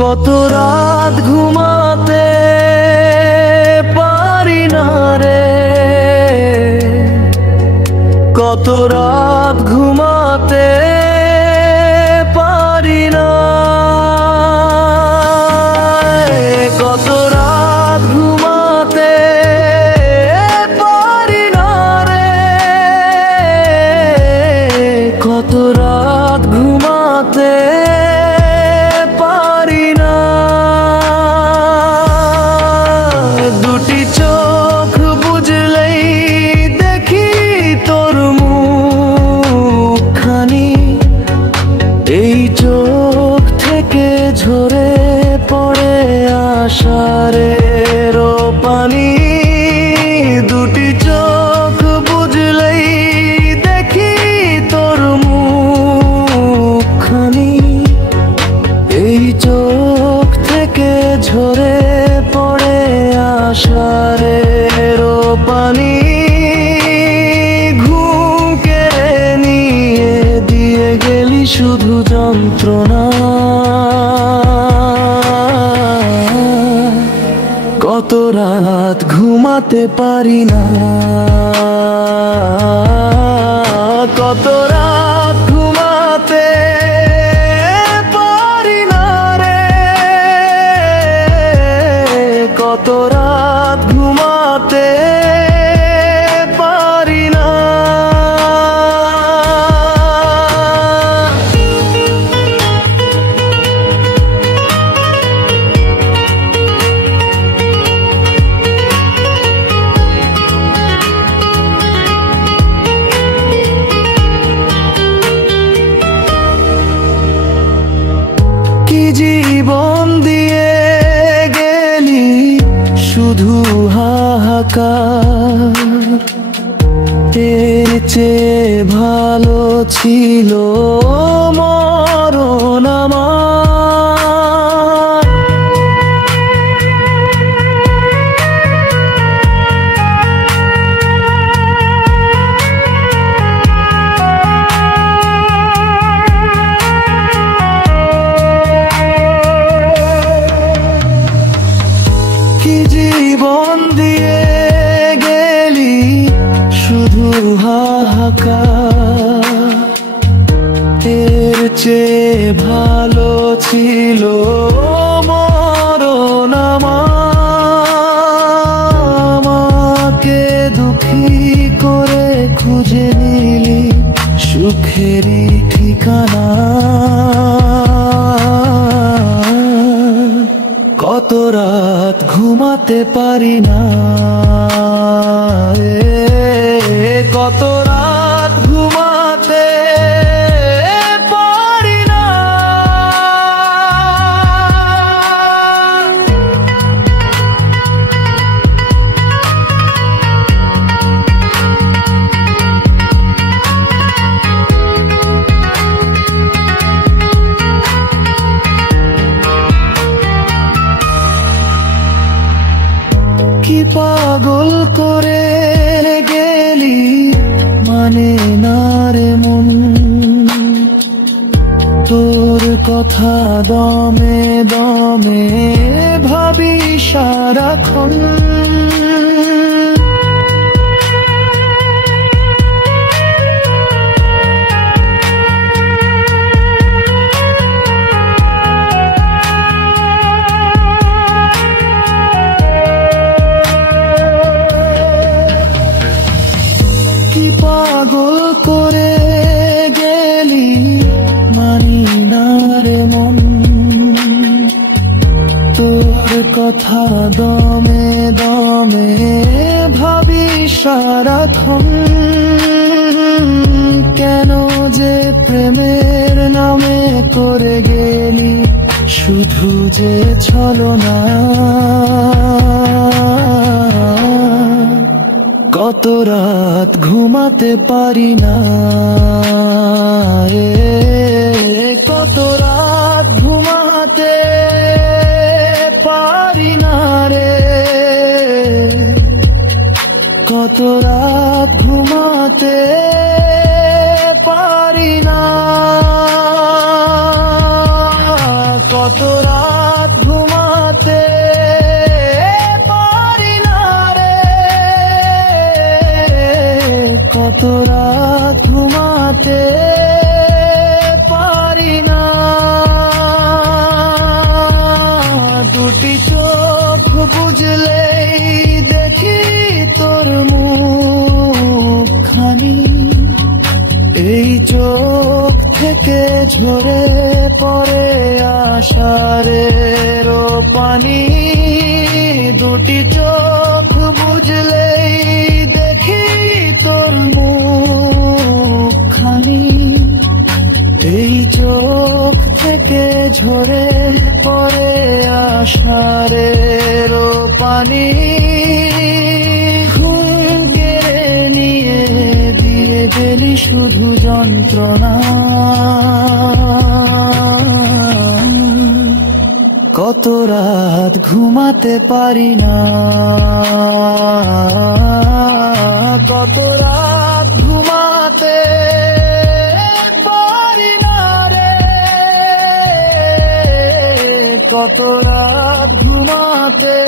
কত রাত ঘুমাতে পারি না রে, কত রাত ঘুমাতে পারি না, কত রাত ঘুমাতে পারি না রে, কত রাত ঘুমাতে পারি না। দুটি চোখ বুঝলেই দেখি তোর মুখখানি, এই চোখ থেকে ঝরে পড়ে আষাঢ়ের পানি। দুটি চোখ বুঝলেই দেখি তোর মুখখানি, এই চোখ থেকে ঝরে পড়ে আষাঢ়ের পানি। ঘুম কেড়ে নিয়ে দিয়ে গেলি শুধু যন্ত্রণা, কত রাত ঘুমাতে পারি না, কত রাত ঘুমাতে পারি না রে, কত রাত ঘুমাতে পারি না। কি জীবন দিয়ে গেলি শুধু হাহাকার, এর চেয়ে ভালো ছিল মরণ আমার। কি জীবন দিয়ে গেলি শুধু হাহাকার, এর চেয়ে ভালো ছিল মরণ আমার। আমাকে দুঃখী করে খুঁজে নিলি সুখেরই ঠিকানা, কত রাত ঘুমাতে পারি না, কত রাত ঘুমাতে পারি না। কি পাগল করে গেলি মানে না রে মন, তোর কথা দমে দমে ভাবি সারাক্ষণ। কি পাগল করে গেলি মানি না রে মন, তোর কথা দমে দমে ভাবি সারাক্ষণ। কেন যে প্রেমের নামে করে গেলি শুধু যে ছলনা, কত রাত ঘুমাতে পারি না, কত রাত ঘুমাতে পারি না রে, কত রাত ঘুমাতে পারি না, কত রাত ঝরে পড়ে আষাঢ়ের পানি, দুটি চোখ বুঝলেই দেখি তোর মুখখানি। এই চোখ থেকে ঝরে পড়ে আষাঢ়ের পানি, ঘুম কেড়ে নিয়ে দিয়ে গেলি শুধু যন্ত্রণা। কত রাত ঘুমাতে পারি না, কত রাত ঘুমাতে পারি না রে, কত রাত ঘুমাতে